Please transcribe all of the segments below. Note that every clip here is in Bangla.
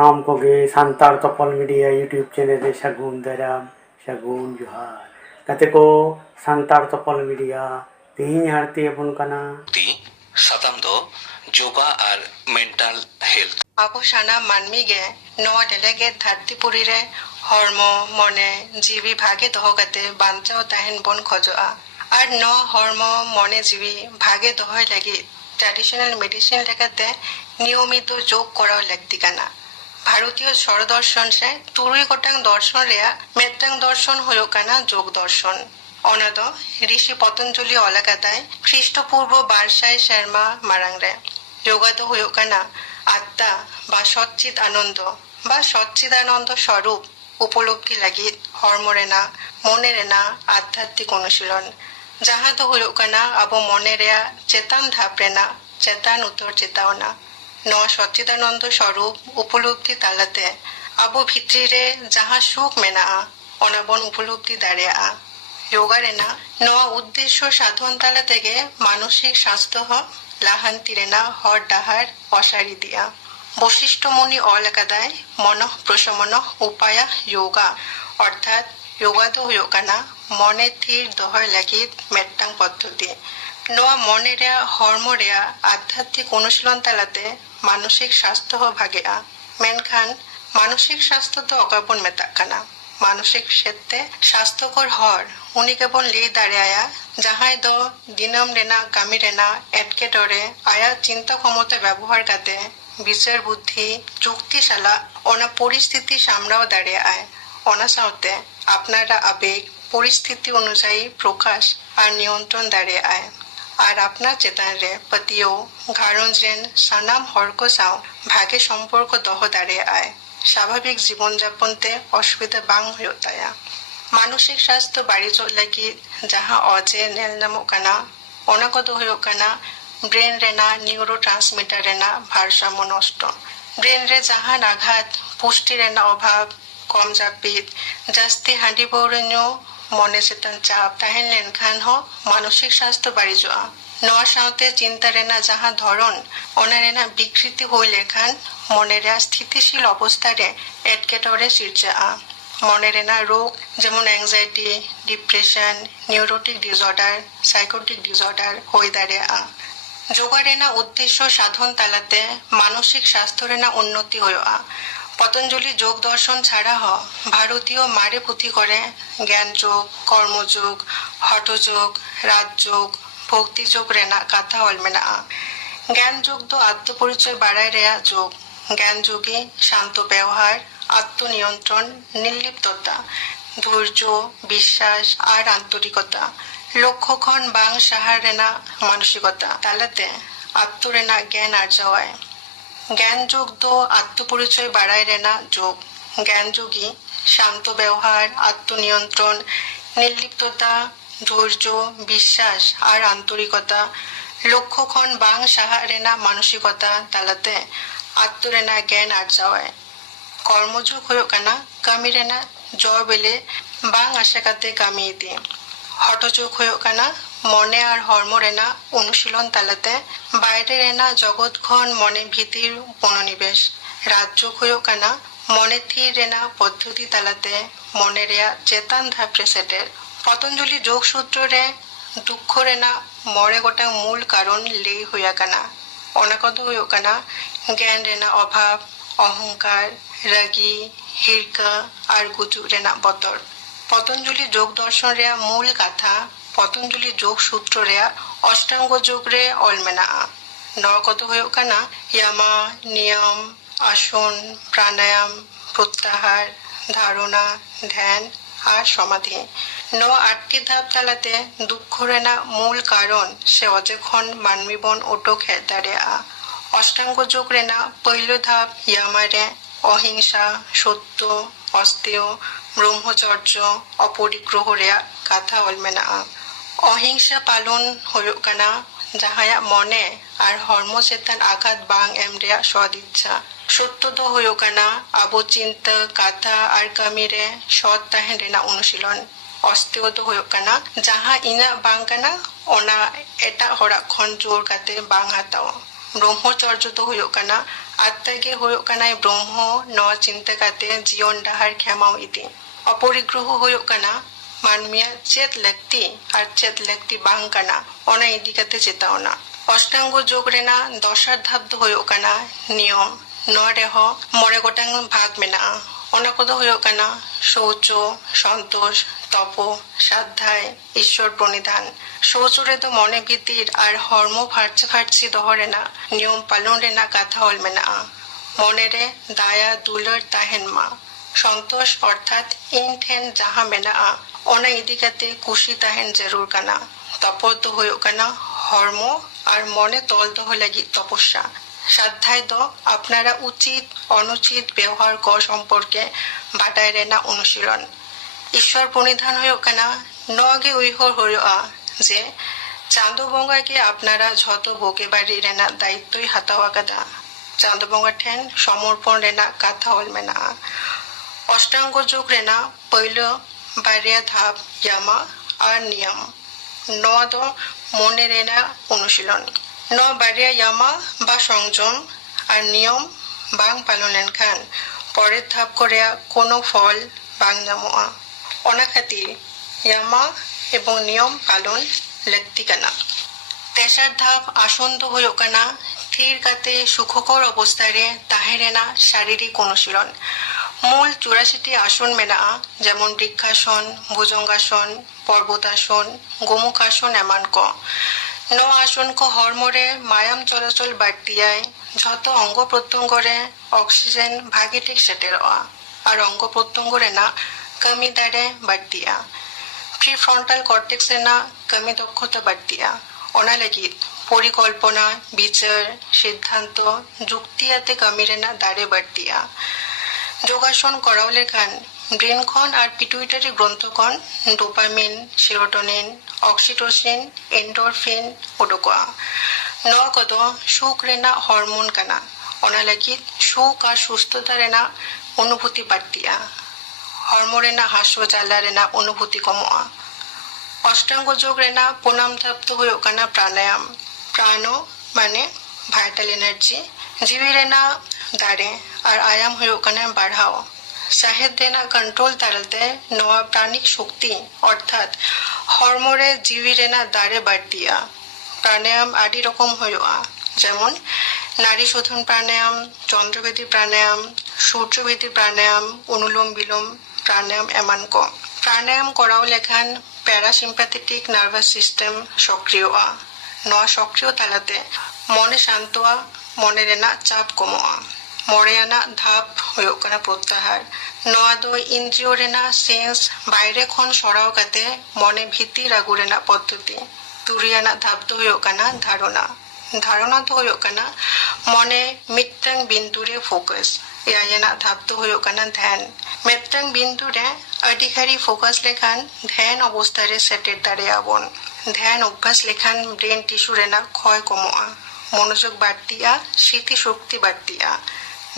ᱥᱟᱱᱟᱢ ᱠᱚᱜᱮ ᱥᱟᱱᱛᱟᱲ ᱛᱚᱯᱚᱞ ᱢᱤᱰᱤᱭᱟ ᱤᱭᱩᱴᱩᱵᱽ ᱪᱮᱱᱮᱞ ᱨᱮ ᱥᱟᱹᱜᱩᱱ ᱫᱟᱨᱟᱢ ᱥᱟᱹᱜᱩᱱ ᱡᱚᱦᱟᱨ ᱜᱟᱛᱮ ᱠᱚ ᱥᱟᱱᱛᱟᱲ ᱛᱚᱯᱚᱞ ᱢᱤᱰᱤᱭᱟ ᱛᱮᱦᱮᱧ ᱦᱟᱨᱛᱤ ᱟᱵᱚᱱ ᱠᱟᱱᱟ ᱥᱟᱛᱟᱢ ᱫᱚ যোগᱟ ᱟᱨ ᱢᱮᱱᱴᱟᱞ ᱦᱮᱞথ। ᱟᱵᱚ ᱥᱟᱱᱟᱢ ᱢᱟᱹᱱᱢᱤ ᱜᱮ ᱱᱚᱣᱟ ᱰᱮᱞᱮᱜᱮᱴ ᱫᱷᱟᱹᱨᱛᱤᱯᱩᱨᱤ ᱨᱮ ᱦᱚᱲᱢᱚ ᱢᱚᱱᱮ ᱡᱤᱣᱤ ᱵᱷᱟᱜᱮ ᱫᱚᱦᱚ ᱠᱟᱛᱮ ᱵᱟᱧᱪᱟᱣ ᱛᱟᱦᱮᱱ ᱵᱚᱱ ᱠᱷᱚᱡᱚᱜᱼᱟ। ᱟᱨ ᱱᱚᱣᱟ ᱦᱚᱲᱢᱚ ᱢᱚᱱᱮ ᱡᱤᱣᱤ ᱵᱷᱟᱜᱮ ᱫᱚᱦᱚᱭ ᱞᱟᱹᱜᱤᱫ ট্র্যাডিশনাল মেডিসিন লেখাতে নিয়মিত যোগ করাও লাᱹᱠᱛᱤ ᱠᱟᱱᱟ। ভারতীয় ᱥᱚᱲ দর্শন ᱨᱮ 3 গোটাং দর্শন ᱨᱮᱭᱟᱜ ᱢᱤᱫᱴᱟᱝ দর্শন ᱦᱩᱭᱩᱜ ᱠᱟᱱᱟ যোগ দর্শন। ᱚᱱᱟ ᱫᱚ ঋষি পতঞ্জলি ᱚᱞ ᱟᱠᱟᱫᱟᱭ খ্রিস্টপূর্ব 1200 ᱥᱮᱨᱢᱟ ᱢᱟᱲᱟᱝ ᱨᱮ। যোগা ᱫᱚ ᱦᱩᱭᱩᱜ ᱠᱟᱱᱟ আত্মা বা সচ্চিদ আনন্দ বা সচ্চিদানন্দ স্বরূপ উপলব্ধি ᱞᱟᱹᱜᱤᱫ ᱦᱚᱲᱢᱚ ᱨᱮᱱᱟᱜ ᱢᱚᱱᱮ ᱨᱮᱱᱟᱜ আধ্যাত্মিক অনুশীলন। ᱡᱟᱦᱟᱸ ᱫᱚ ᱦᱩᱭᱩᱜ ᱠᱟᱱᱟ ᱟᱵᱚ ᱢᱚᱱᱮ ᱨᱮᱭᱟᱜ ᱪᱮᱛᱟᱱ ᱫᱷᱟᱯ ᱨᱮᱱᱟᱜ ᱪᱮᱛᱟᱱ ᱩᱛᱟᱹᱨ ᱪᱮᱛᱟᱣᱱᱟ। ᱱᱚᱣᱟ সচ্চিদানন্দ স্বরূপ উপলব্ধি তালাতে ᱟᱵᱚ ᱵᱷᱤᱛᱨᱤ ᱨᱮ ᱡᱟᱦᱟᱸ ᱥᱩᱠ ᱢᱮᱱᱟᱜᱼᱟ ᱚᱱᱟ ᱵᱚᱱ ᱩᱯᱚᱞᱚᱵᱽᱫᱷᱤ ᱫᱟᱲᱮᱭᱟᱜᱼᱟ। ᱡᱳᱜᱟ ᱨᱮᱱᱟᱜ ᱱᱚᱣᱟ ᱩᱫᱽᱫᱮᱥᱥᱚ ᱥᱟᱫᱷᱚᱱ ᱛᱟᱞᱟ ᱛᱮᱜᱮ ᱢᱟᱱᱚᱥᱤক স্বাস্থ্য ᱦᱚᱸ ᱞᱟᱦᱟᱱᱛᱤ ᱨᱮᱱᱟᱜ ᱦᱚᱨ ᱰᱟᱦᱟᱨ ᱚᱥᱟᱨ ᱤᱫᱤᱜᱼᱟ। বশিষ্ঠ মুনি ᱚᱞ ᱟᱠᱟᱫᱟᱭ মনঃ প্রশমনঃ উপায়া যোগা অর্থাৎ যোগা ᱫᱚ ᱦᱩᱭᱩᱜ ᱠᱟᱱᱟ মনে ᱛᱷᱤᱨ ᱫᱚᱦᱚᱭ ᱞᱟᱹᱜᱤᱫ ᱢᱤᱫᱴᱟᱝ ᱯᱚᱫᱽᱫᱷᱚᱛᱤ। ᱱᱚᱣᱟ ᱢᱚᱱᱮ ᱨᱮᱭᱟᱜ ᱦᱚᱲᱢᱚ ᱨᱮᱭᱟᱜ ᱟᱫᱽᱫᱷᱟᱛᱢᱤক অনুশীলন তালাতে মানসিক স্বাস্থ্য ᱦᱚᱸ ᱵᱷᱟᱜᱮᱜᱼᱟ। ᱢᱮᱱᱠᱷᱟᱱ মানসিক স্বাস্থ্য ᱫᱚ ᱚᱠᱟ ᱵᱚᱱ ᱢᱮᱛᱟᱜ ᱠᱟᱱᱟ? মানসিক ᱥᱮᱫᱛᱮ স্বাস্থ্যকর ᱦᱚᱲ ᱩᱱᱤ ᱜᱮᱵᱚᱱ ᱞᱟᱹᱭ ᱫᱟᱲᱮᱭᱟᱭᱟ ᱡᱟᱦᱟᱸᱭ ᱫᱚ ᱫᱤᱱᱟᱹᱢ ᱨᱮᱱᱟᱜ ᱠᱟᱹᱢᱤ ᱨᱮᱱᱟᱜ ᱮᱴᱠᱮᱴᱚᱬᱮ ᱟᱭᱟᱜ ᱪᱤᱱᱛᱟᱹ ᱠᱷᱚᱢᱚᱛᱟ ᱵᱮᱵᱚᱦᱟᱨ ᱠᱟᱛᱮ বিচার বুদ্ধি যুক্তি সালাᱜ ᱚᱱᱟ পরিস্থিতি সামলাও দাঁড়িয়ায়। ᱚᱱᱟ ᱥᱟᱶᱛᱮ আপনারা আবেগ পরিস্থিতি অনুযায়ী প্রকাশ আর নিয়ন্ত্রণ দাঁড়িয়ায়। আর আপনার চেতন রে পতিও ঘারঞ্জ রেন সানাম হর কো সাও ভাগে সম্পর্ক দহ দাঁড়িয়ায়। স্বাভাবিক জীবনযাপনতে অসুবিধা বাং ᱦᱩᱭᱩᱜ ᱛᱟᱭᱟ। মানসিক স্বাস্থ্য বাড়িᱡᱚᱜ ᱞᱟᱹᱜᱤᱫ ᱡᱟᱦᱟᱸ ᱚᱡᱮ ᱧᱮᱞ ᱧᱟᱢᱚᱜ ᱠᱟᱱᱟ ᱚᱱᱟ ᱠᱚᱫᱚ ᱦᱩᱭᱩᱜ ᱠᱟᱱᱟ ব্রেন রেনাᱜ নিউরো ট্রান্সমিটার রেনাᱜ ভারসাম্য নষ্ট। ব্রেন রে জাহান আঘাত পুষ্টি রেনাᱜ অভাব কম জাপিত জাস্তি হাঁডি পাᱹᱣᱨᱟᱹ ᱧᱩ মনে চেতন চাপ তাহেন লেনখান ᱦᱚᱸ মানসিক স্বাস্থ্য বাড়িᱡᱚᱜᱼᱟ। ᱱᱚᱣᱟ ᱥᱟᱶᱛᱮ চিন্তা রেনাᱜ ᱡᱟᱦᱟᱸ ধরন ᱚᱱᱟ রেনাᱜ বিকৃতি ᱦᱩᱭ ᱞᱮᱠᱷᱟᱱ মনে রেᱭᱟᱜ স্থিতিশীল অবস্থা রে এটকেᱴᱚᱬᱮ ᱥᱤᱨᱡᱟᱹᱜᱼᱟ। মনে রেনাᱜ রোগ যেমন anxiety depression neurotic disorder psychotic disorder হয়ে দাঁড়িয়াᱜᱼᱟ। যোগা রেনাᱜ উদ্দেশ্য সাধন তালাতে মানসিক স্বাস্থ্য রেনাᱜ উন্নতি ᱦᱩᱭᱩᱜᱼᱟ। পতঞ্জলি যোগ দর্শন ছাড়া হ ভারতীয় মারে পুঁথি করে জ্ঞান যোগ কর্মযোগ হঠযোগ রাজযোগ ভক্তি যোগ রেনাᱜ কাথা ᱚᱞ ᱢᱮᱱᱟᱜᱼᱟ। জ্ঞান যোগ ᱫᱚ আত্মপরিচয় বাড়ায় রেᱭᱟᱜ যোগ। জ্ঞান যোগী শান্ত ব্যবহার আত্মনিয়ন্ত্রণ নির্লিপ্ততা ধৈর্য বিশ্বাস আর আন্তরিকতা লক্ষ্য ᱠᱷᱚᱱ ᱵᱟᱝ ᱥᱟᱦᱟᱨ ᱨᱮᱱᱟᱜ মানসিকতা তালাতে আত্ম রেনাᱜ জ্ঞান আর্জাওয়ায়। জ্ঞান যোগ ᱫᱚ আত্মপরিচয় বাড়ায় রেনাᱜ যোগ। জ্ঞান যোগী শান্ত ব্যবহার আত্মনিয়ন্ত্রণ নির্লিপ্ততা ধৈর্য বিশ্বাস আর আন্তরিকতা লক্ষ্য ᱠᱷᱚᱱ ᱵᱟᱝ ᱥᱟᱦᱟᱜ ᱨᱮᱱᱟᱜ মানসিকতা তালাতে আত্ম রেনাᱜ জ্ঞান আর্জাওয়ায়। কর্মযোগ ᱦᱩᱭᱩᱜ ᱠᱟᱱᱟ ᱠᱟᱹᱢᱤ ᱨᱮᱱᱟᱜ ᱡᱚ ᱵᱮᱞᱮ ᱵᱟᱝ ᱟᱥᱟ ᱠᱟᱛᱮ ᱠᱟᱹᱢᱤ ᱤᱫᱤ। হঠযোগ ᱦᱩᱭᱩᱜ ᱠᱟᱱᱟ মনে আর হর্ম রেনাᱜ অনুশীলন তালাতে বাইরে রেনাᱜ জগৎ ᱠᱷᱚᱱ মনে ভিতির মনোনিবেশ। রাজযোগ ᱦᱩᱭᱩᱜ ᱠᱟᱱᱟ মনে থির রেনাᱜ পদ্ধতি তালাতে মনে রেᱭᱟᱜ চেতন ধাপ রে সেটেল। পতঞ্জলি যোগ সূত্র রে দুঃখ রেনাᱜ 9 গোটাং মূল কারণ ᱞᱟᱹᱭ ᱦᱩᱭ ᱟᱠᱟᱱᱟ। ᱚᱱᱟ ᱠᱚᱫᱚ ᱦᱩᱭᱩᱜ ᱠᱟᱱᱟ জ্ঞান রেনাᱜ অভাব অহংকার রাগী হিরকা আর গুজুᱜ রেনাᱜ বতর। পতঞ্জলি যোগ দর্শন রেᱭᱟᱜ মূল কাথা পতঞ্জলি যোগ সূত্র রেᱭᱟᱜ অষ্টাঙ্গ যোগ রে ᱚᱞ ᱢᱮᱱᱟᱜᱼᱟ। ᱱᱚᱣᱟ ᱠᱚᱫᱚ ᱦᱩᱭᱩᱜ ᱠᱟᱱᱟ ᱭᱟᱢᱟ নিয়ম আসন প্রাণায়াম প্রত্যাহার ধারণা ধ্যান আর সমাধি। ᱱᱚᱣᱟ 8টি ধাপ তালাতে দুঃখ রেনাᱜ মূল কারণ সে অজে ᱠᱷᱚᱱ ᱢᱟᱹᱱᱢᱤ ᱵᱚᱱ ᱩᱰᱩᱠ ᱦᱮᱡ ᱫᱟᱲᱮᱭᱟᱜᱼᱟ। অষ্টাঙ্গ যোগ রেনাᱜ পৈলো ধাপ ইয়ামা রে অহিংসা সত্য অস্তেয় ব্রহ্মচর্য অপরিগ্রহ রেᱭᱟᱜ কাথা ᱚᱞ ᱢᱮᱱᱟᱜᱼᱟ। অহিংসা পালন ᱦᱩᱭᱩᱜ ᱠᱟᱱᱟ ᱡᱟᱦᱟᱸᱭᱟᱜ মনে আর হর্ম চেতন আঘাত বাং এম রেᱭᱟᱜ সৎ ইচ্ছা। সত্য ᱫᱚ ᱦᱩᱭᱩᱜ ᱠᱟᱱᱟ ᱟᱵᱚ চিন্তা কাথা আর কামি রে সৎ তাহেন রেনাᱜ অনুশীলন। অস্তেয় ᱫᱚ ᱦᱩᱭᱩᱜ ᱠᱟᱱᱟ ᱡᱟᱦᱟᱸ ᱤᱧᱟᱹᱜ ᱵᱟᱝ ᱠᱟᱱᱟ ᱚᱱᱟ ᱮᱴᱟᱜ ᱦᱚᱲᱟᱜ ᱠᱷᱚᱱ ᱡᱳᱨ ᱠᱟᱛᱮ ᱵᱟᱝ ᱦᱟᱛᱟᱣ। ব্রহ্মচর্য ᱫᱚ ᱦᱩᱭᱩᱜ ᱠᱟᱱᱟ ᱟᱛᱛᱟ ᱜᱮ ᱦᱩᱭᱩᱜ ᱠᱟᱱᱟᱭ ᱵᱨᱚᱦᱢᱚ ᱱᱚᱣᱟ ᱪᱤᱱᱛᱟᱹ ᱠᱟᱛᱮ ᱡᱤᱭᱚᱱ ᱰᱟᱦᱟᱨ ᱠᱷᱮᱢᱟᱣ ᱤᱫᱤ᱾ অপরিগ্রহ ᱦᱩᱭᱩᱜ ᱠᱟᱱᱟ ᱢᱟᱹᱱᱢᱤᱭᱟᱜ ᱪᱮᱫ ᱞᱟᱹᱠᱛᱤ ᱟᱨ ᱪᱮᱫ ᱞᱟᱹᱠᱛᱤ ᱵᱟᱝ ᱠᱟᱱᱟ ᱚᱱᱟ ᱤᱫᱤ ᱠᱟᱛᱮ ᱪᱮᱛᱟᱣᱱᱟ। অষ্টাঙ্গ যোগ রেনাᱜ দশার ধাপ ᱫᱚ ᱦᱩᱭᱩᱜ ᱠᱟᱱᱟ নিয়ম। ᱱᱚᱣᱟ ᱨᱮᱦᱚᱸ 9 ᱜᱚᱴᱟᱝ ᱵᱷᱟᱜᱽ ᱢᱮᱱᱟᱜᱼᱟ। ᱚᱱᱟ ᱠᱚᱫᱚ ᱦᱩᱭᱩᱜ ᱠᱟᱱᱟ শৌচ, সন্তোষ, তপ, স্বাধ্যায়, ঈশ্বর প্রণিধান। শৌচ রেᱫᱚ ᱢᱚᱱᱮ ᱵᱷᱤᱛᱤᱨ ᱟᱨ ᱦᱚᱲᱢᱚ ᱯᱷᱟᱨᱪᱟ-ᱯᱷᱟᱨᱪᱤ ᱫᱚᱦᱚ ᱨᱮᱱᱟᱜ ᱱᱤᱭᱚᱢ ᱯᱟᱞᱚᱱ ᱨᱮᱱᱟᱜ ᱠᱟᱛᱷᱟ ᱚᱞ ᱢᱮᱱᱟᱜᱼᱟ। ᱢᱚᱱᱮᱨᱮ ᱫᱟᱭᱟ ᱫᱩᱞᱟᱹᱲ ᱛᱟᱦᱮᱱ ᱢᱟ। সন্তোষ অর্থাৎ ᱤᱧ ᱴᱷᱮᱱ ᱡᱟᱦᱟᱸ ᱢᱮᱱᱟᱜᱼᱟ ᱚᱱᱟ ᱤᱫᱤ ᱠᱟᱛᱮ ᱠᱩᱥᱤ ᱛᱟᱦᱮᱱ ᱡᱟᱹᱨᱩᱲ ᱠᱟᱱᱟ। তপর ᱫᱚ ᱦᱩᱭᱩᱜ ᱠᱟᱱᱟ হর্ম আর মনে তল দোহ লাগি তপস্যা। স্বাধ্যায় ᱫᱚ আপনারা উচিত অনুচিত ব্যবহার ক সম্পর্কে বাডাᱭ রেনাᱜ অনুশীলন। ঈশ্বর প্রণিধান ᱦᱩᱭᱩᱜ ᱠᱟᱱᱟ ᱱᱚᱣᱟ ᱜᱮ ᱩᱭᱦᱟᱹᱨ ᱦᱩᱭᱩᱜᱼᱟ ᱡᱮ ᱪᱟᱸᱫᱳ ᱵᱚᱸᱜᱟ ᱜᱮ আপনারা ᱡᱷᱚᱛᱚ ᱵᱳᱜᱮ ᱵᱟᱹᱲᱤ ᱨᱮᱱᱟᱜ ᱫᱟᱭᱤᱛᱛᱚᱭ ᱦᱟᱛᱟᱣ ᱟᱠᱟᱫᱟ। ᱪᱟᱸᱫᱳ ᱵᱚᱸᱜᱟ ᱴᱷᱮᱱ ᱥᱚᱢᱚᱨᱯᱚᱱ ᱨᱮᱱᱟᱜ ᱠᱟᱛᱷᱟ ᱚᱞ ᱢᱮᱱᱟᱜᱼᱟ। অষ্টাঙ্গ যোগ রেনাᱜ ᱯᱳᱭᱞᱳ ᱵᱟᱨᱭᱟ ধাপ ᱭᱟᱢᱟ আর নিয়ম। ᱱᱚᱣᱟ ᱫᱚ মনে রেনাᱜ অনুশীলন। ᱱᱚᱣᱟ ᱵᱟᱨᱭᱟ ᱭᱟᱢᱟ বা সংযম আর নিয়ম ᱵᱟᱝ ᱯᱟᱞᱚᱱ ᱞᱮᱱᱠᱷᱟᱱ পরের ধাপ ᱠᱚ ᱨᱮᱭᱟᱜ কোনো ফল ᱵᱟᱝ ᱧᱟᱢᱚᱜᱼᱟ। ᱚᱱᱟ ᱠᱷᱟᱹᱛᱤᱨ ᱭᱟᱢᱟ এবং নিয়ম পালন ᱞᱟᱹᱠᱛᱤ ᱠᱟᱱᱟ। তেসার ধাপ আসন ᱫᱚ ᱦᱩᱭᱩᱜ ᱠᱟᱱᱟ ᱛᱷᱤᱨ ᱠᱟᱛᱮ ᱥᱩᱠᱷᱚᱠᱚᱨ ᱚᱵᱚᱥᱛᱷᱟ ᱨᱮ ᱛᱟᱦᱮᱸ ᱨᱮᱱᱟᱜ শারীরিক অনুশীলন। মূল 84টি আসন মেনাᱜᱼᱟ যেমন বৃক্ষাসন, ভুজঙ্গাসন, পর্বতাসন, গোমুখাসন এমান ক। ᱱᱚᱣᱟ ᱟᱥᱚᱱ ᱠᱚ ᱦᱚᱲᱢᱚ ᱨᱮ ᱢᱟᱭᱟᱢ ᱪᱚলাᱪᱚᱞ ᱵᱟᱹᱲᱛᱤᱭᱟᱭ, ᱡᱷᱚᱛᱚ ᱚᱝᱜᱚ ᱯᱨᱚᱛᱚᱝᱜᱚ ᱨᱮ ᱚᱠᱥᱤᱡᱮᱱ ᱵᱷᱟᱜᱮ ᱴᱷᱤᱠ ᱥᱮᱴᱮᱨᱚᱜᱼᱟ ᱟᱨ ᱚᱝᱜᱚ ᱯᱨᱚᱛᱚᱝᱜᱚ ᱨᱮᱱᱟᱜ ᱠᱟᱹᱢᱤ ᱫᱟᱲᱮ ᱵᱟᱹᱲᱛᱤᱜᱼᱟ। প্রিফ্রন্টাল কর্টেক্স রেনাᱜ ᱠᱟᱹᱢᱤ দক্ষতা বাড়তিᱜᱼᱟ। ᱚᱱᱟ ᱞᱟᱹᱜᱤᱫ পরিকল্পনা, বিচার, সিদ্ধান্ত, যুক্তিয়াতে ᱠᱟᱹᱢᱤ রেনাᱜ দাড়ে বাড়তিᱜᱼᱟ। যোগাসন করাও লেখান ব্রেন খন আর পিটুইটারি গ্রন্থ খন ডোপামিন, সেরোটোনিন, অক্সিটোসিন, এন্ডোরফিন উডুᱠᱚᱜᱼᱟ। ᱱᱚᱣᱟ ᱠᱚᱫᱚ ᱥᱩᱠ ᱨᱮᱱᱟᱜ ᱦᱚᱨᱢᱳᱱ ᱠᱟᱱᱟ। ᱚᱱᱟ ᱞᱟᱹᱜᱤᱫ ᱥᱩᱠ ᱟᱨ ᱥᱩᱥᱛᱷᱚতা ᱨᱮᱱᱟᱜ অনুভূতি বাড়তিᱜᱼᱟ। হর্মো রেনাᱜ হাসো জ্বালা রেনাᱜ অনুভূতি কমᱚᱜᱼᱟ। অষ্টাঙ্গ যোগ রেনাᱜ পুনাম ধাপ ᱫᱚ ᱦᱩᱭᱩᱜ ᱠᱟᱱᱟ প্রাণায়াম। প্রাণো মানে ভাইটাল এনার্জি, ᱡᱤᱣᱤ ᱨᱮᱱᱟᱜ ᱫᱟᱲᱮ ᱟᱨ আয়াম ᱦᱩᱭᱩᱜ ᱠᱟᱱᱟ ᱵᱟᱲᱦᱟᱣ। ᱥᱟᱦᱮᱫ ᱨᱮᱱᱟᱜ ᱠᱚᱱᱴᱨᱳᱞ ᱛᱟᱞᱟᱛᱮ ᱱᱚᱣᱟ প্রাণিক শক্তি অর্থাৎ হর্মো রে ᱡᱤᱣᱤ রেনাᱜ দাড়ে বাড়তিᱜᱼᱟ। প্রাণায়াম আদি রকম ᱦᱩᱭᱩᱜᱼᱟ যেমন নারী শোধন প্রাণায়াম, চন্দ্রবেদী প্রাণায়াম, সূর্যবেদী প্রাণায়াম, অনুলোম বিলোম প্রাণায়াম এমান ক। প্রাণায়াম করাও লেখান প্যারাসিম্প্যাথেটিক নার্ভাস সিস্টেম সক্রিয়ᱼᱟ। ᱱᱚᱣᱟ ᱥᱚᱠᱨᱤᱭᱚ ᱛᱟᱞᱟᱛᱮ ᱢᱚᱱᱮ ᱥᱟᱱᱛᱚᱜᱼᱟ, ᱢᱚᱱᱮ ᱨᱮᱱᱟᱜ ᱪᱟᱯ ᱠᱚᱢᱚᱜᱼᱟ। ᱢᱚᱬᱮ ᱟᱱᱟᱜ ᱫᱷᱟᱯ ᱦᱩᱭᱩᱜ ᱠᱟᱱᱟ ᱯᱨᱚᱛযাহার। ᱱᱚᱣᱟ ᱫᱚ ইন্দ্রিয় রেনাᱜ সেন্স বাইরে ᱠᱷᱚᱱ সরাও ᱠᱟᱛᱮ ᱢᱚᱱᱮ ᱵᱷᱤᱛᱤᱨ ᱟᱹᱜᱩ ᱨᱮᱱᱟᱜ ᱯᱚᱫᱽᱫᱷᱚᱛᱤ। ᱛᱩᱨᱩᱭ ᱟᱱᱟᱜ ᱫᱷᱟᱯ ᱫᱚ ᱦᱩᱭᱩᱜ ᱠᱟᱱᱟ ᱫᱷᱟᱨᱚᱱᱟ। ধারণা ᱫᱚ ᱦᱩᱭᱩᱜ ᱠᱟᱱᱟ ᱢᱚᱱᱮ ᱢᱤᱫᱴᱟᱝ ᱵᱤᱱᱫᱩ ᱨᱮ ᱯᱷᱳᱠᱟᱥ। ᱮᱭᱟᱭ ᱟᱱᱟᱜ ᱫᱷᱟᱯ ᱫᱚ ᱦᱩᱭᱩᱜ ᱠᱟᱱᱟ ᱫᱷᱮᱭᱟᱱ। ᱢᱤᱫᱴᱟᱝ ᱵᱤᱱᱫᱩ ᱨᱮ ᱟᱹᱰᱤ ᱜᱷᱟᱹᱲᱤ ᱯᱷᱳᱠᱟᱥ ᱞᱮᱠᱷᱟᱱ ᱫᱷᱮᱭᱟᱱ ᱚᱵᱚᱥᱛᱷᱟ ᱨᱮ ᱥᱮᱴᱮᱨ ᱫᱟᱲᱮᱭᱟᱜᱼᱟ ᱵᱚᱱ। ধ্যান অভ্যাস লেখান ব্রেন টিস্যু রেনাᱜ ক্ষয় কমᱚᱜᱼᱟ, মনোযোগ বাড়তিᱜᱼᱟ, স্মৃতি শক্তি বাড়তিᱜᱼᱟ,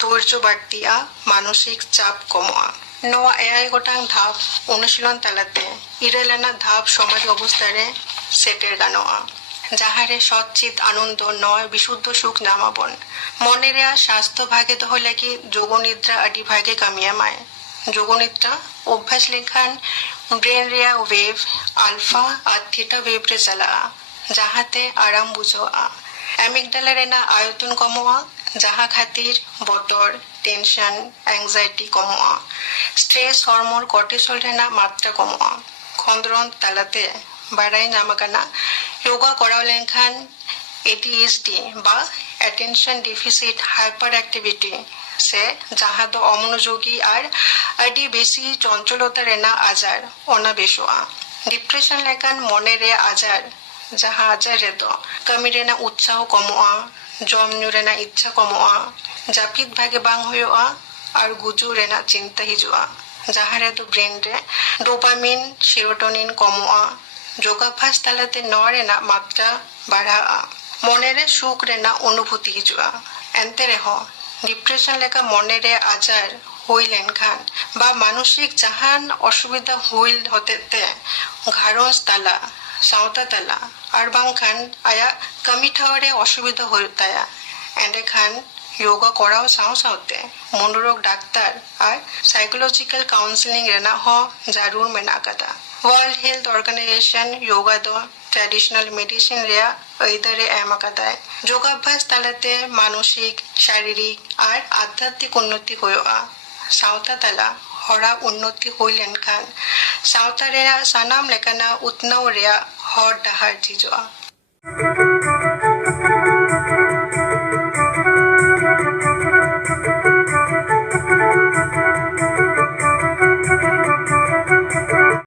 ধৈর্য বাড়তিᱜᱼᱟ, মানসিক চাপ কমᱚᱜᱼᱟ। ᱱᱚᱣᱟ 9 ᱜᱚᱴᱟᱝ ᱫᱷᱟᱯ অনুশীলন তালাতে 9 আনাᱜ ধাপ সমাধি অবস্থারে সেটের গানোয়া, যাহারে সচ্চিত আনন্দ নয় বিশুদ্ধ সুখ নামাবন। মনে রেয়া স্বাস্থ্য ভাগে দহ লাগি যোগনিদ্রা আডি ভাগে কামিয়ামায়। যোগনিদ্রা অভ্যাস লেখান ব্রেন রেয়া ওয়েভ আলফা আর থিটা ওয়েভ রে চালা'a, যাহাতে আরাম বুঝো'a। অ্যামিগডালা রেনাᱜ আয়তন কমᱚᱜᱼᱟ, যাহা খাতির বতর, টেনশন, অ্যাংজাইটি কমᱚᱜᱼᱟ। স্ট্রেস হরমোন কর্টিসল রেনাᱜ মাত্রা কমᱚᱜᱼᱟ। খন্দ্রন তালাতে বাড়াই ᱧᱟᱢ ᱟᱠᱟᱱᱟ যোগা করাও লেনখান ADHD বা অ্যাটেনশন ডেফিসিট হাইপার অ্যাক্টিভিটি সে যাহা দো অমনোযোগী আর আডি বেশি চঞ্চলতা রেনাᱜ আজার অনা বেশো'a। ডিপ্রেশন লেখান মনে রে আজার, যাহা আজার রেᱫᱚ ᱠᱟᱹᱢᱤ ᱨᱮᱱᱟᱜ উৎসাহ কমᱚᱜᱼᱟ, ᱡᱚᱢ ᱧᱩ ᱨᱮᱱᱟᱜ ইচ্ছা কমᱚᱜᱼᱟ, জাপিত ভাগে বাং ᱦᱩᱭᱩᱜᱼᱟ আর গুজু রেনাᱜ চিন্তা হিজুᱜᱼᱟ, যাহা রেᱫᱚ ব্রেন রে ডোপামিন, সেরোটোনিন কমᱚᱜᱼᱟ। যোগাভ্যাস তালাতে ᱱᱚᱣᱟ ᱨᱮᱱᱟᱜ মাত্রা বাড়া'a, মনে রে সুখ রেনাᱜ অনুভূতি হিজুᱜᱼᱟ। এনতে রেᱦᱚᱸ ডিপ্রেশন লেখা মনে রে আজার ᱦᱩᱭ ᱞᱮᱱᱠᱷᱟᱱ বা মানসিক জাহান অসুবিধা হুই হতেতে ঘারᱚᱸᱡᱽ তালা, সাঁওতা তালা আর বাংখান আয়াᱜ ᱠᱟᱹᱢᱤ ᱴᱷᱟᱶ ᱨᱮ অসুবিধা ᱦᱩᱭᱩᱜ ᱛᱟᱭᱟ। ᱮᱸᱰᱮᱠᱷᱟᱱ yoga korao sao saute monorog daktar ar psychological counseling rena ho jarur mena kada. World Health Organization yoga do traditional medicine rea oidare em akada. যোগাভ্যাস তালাতে মানসিক শারীরিক আর আধ্যাত্মিক উন্নতি হয়োয়া সাঁওতা তালা হরা উন্নতি হইলেন খান সাঁওতা রেয়া সানাম লেকানা উতনাও রেয়া হর ডাহার জিজোয়া।